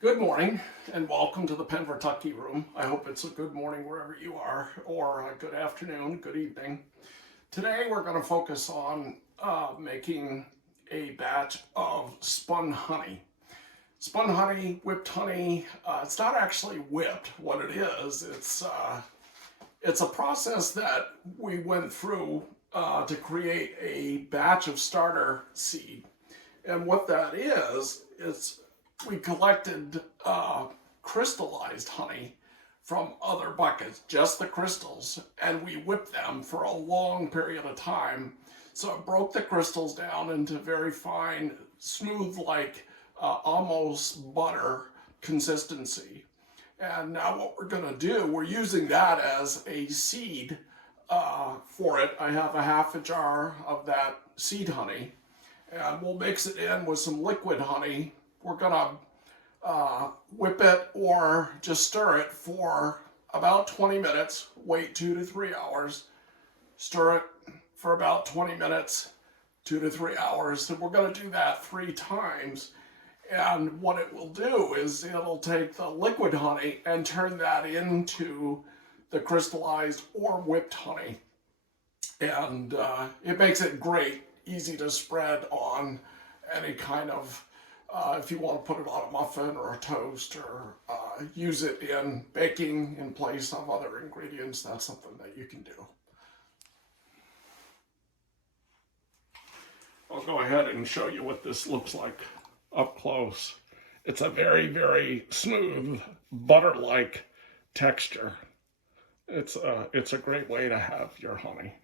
Good morning and welcome to the Pennvertucky room. I hope it's a good morning wherever you are, or a good afternoon, good evening. Today we're going to focus on making a batch of spun honey. Spun honey, whipped honey, it's not actually whipped. What it is, it's a process that we went through to create a batch of starter seed. And what that is, we collected crystallized honey from other buckets, just the crystals, and we whipped them for a long period of time. So it broke the crystals down into very fine, smooth, like almost butter consistency. And now what we're going to do, we're using that as a seed for it. I have a half a jar of that seed honey, and we'll mix it in with some liquid honey. We're gonna whip it or just stir it for about 20 minutes, wait 2 to 3 hours, stir it for about 20 minutes, 2 to 3 hours. So we're gonna do that 3 times. And what it will do is it'll take the liquid honey and turn that into the crystallized or whipped honey. And it makes it great, easy to spread on any kind of, if you want to put it on a muffin or a toast, or use it in baking in place of other ingredients, that's something that you can do. I'll go ahead and show you what this looks like up close. It's a very, very smooth, butter-like texture. It's a great way to have your honey.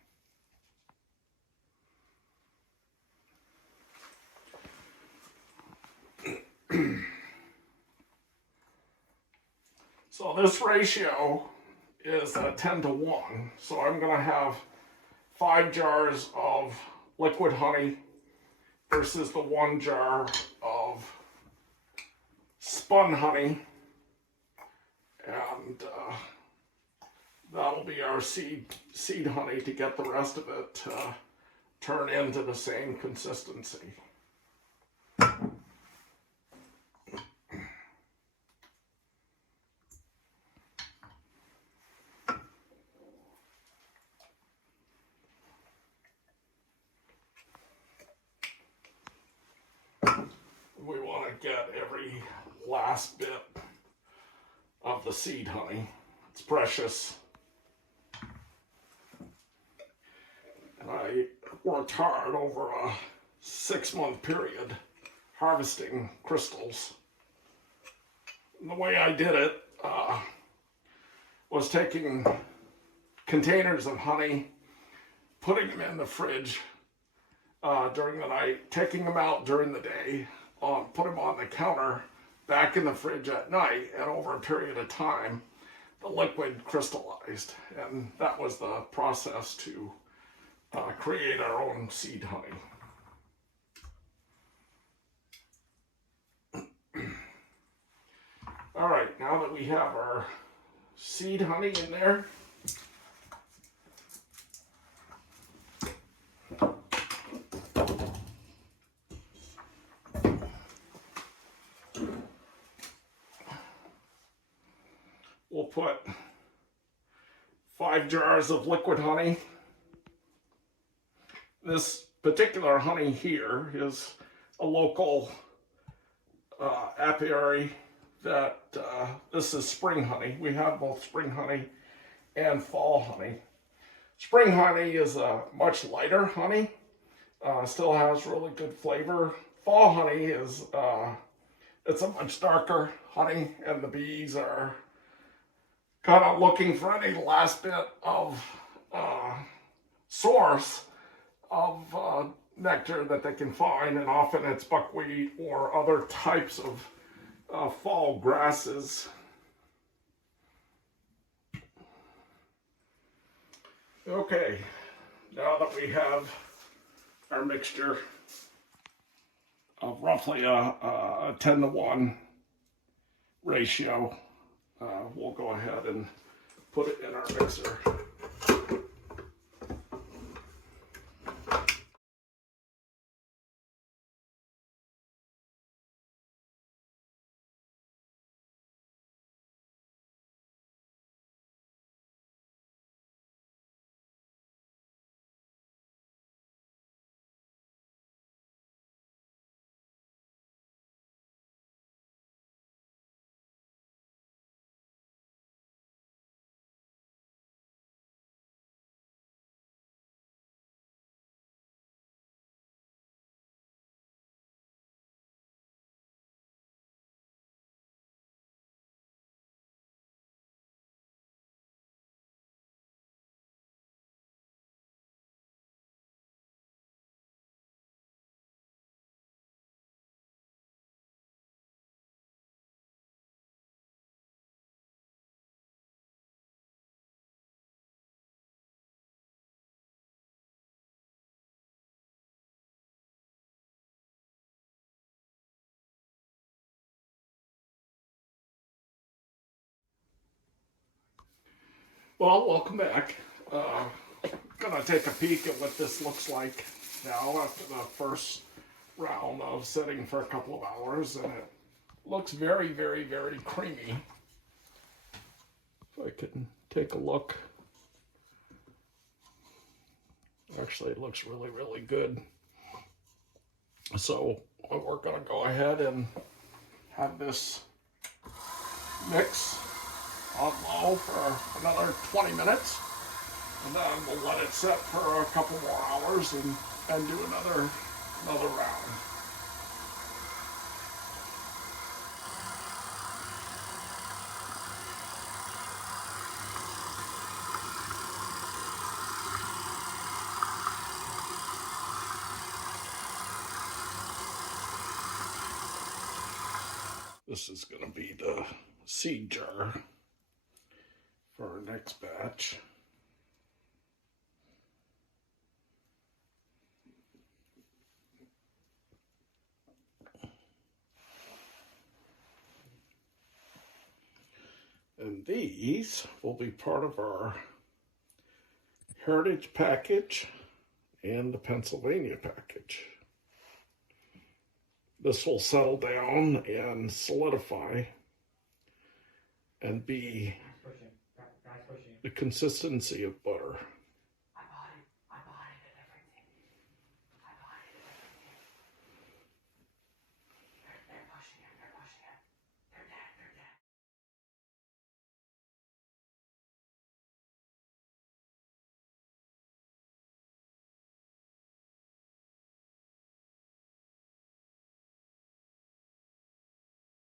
So this ratio is 10 to 1. So I'm going to have 5 jars of liquid honey versus the 1 jar of spun honey. And that'll be our seed honey to get the rest of it to turn into the same consistency. We want to get every last bit of the seed honey. It's precious. And I worked hard over a 6-month period harvesting crystals. And the way I did it was taking containers of honey, putting them in the fridge during the night, taking them out during the day, put them on the counter, back in the fridge at night, and over a period of time, the liquid crystallized. And that was the process to create our own seed honey. All right, now that we have our seed honey in there, we'll put 5 jars of liquid honey. This particular honey here is a local apiary that this is spring honey. We have both spring honey and fall honey. Spring honey is a much lighter honey, still has really good flavor. Fall honey is it's a much darker honey, and the bees are kind of looking for any last bit of source of nectar that they can find, and often it's buckwheat or other types of fall grasses. Okay, now that we have our mixture of roughly a 10 to 1 ratio, we'll go ahead and put it in our mixer. Well, welcome back. Gonna take a peek at what this looks like now after the first round of sitting for a couple of hours, and it looks very, very, very creamy. If I can take a look. Actually, it looks really, really good. So we're gonna go ahead and have this mix on low for another 20 minutes. And then we'll let it set for a couple more hours and do another round. This is going to be the seed jar for our next batch. And these will be part of our Heritage package and the Pennsylvania package. This will settle down and solidify and be the consistency of butter.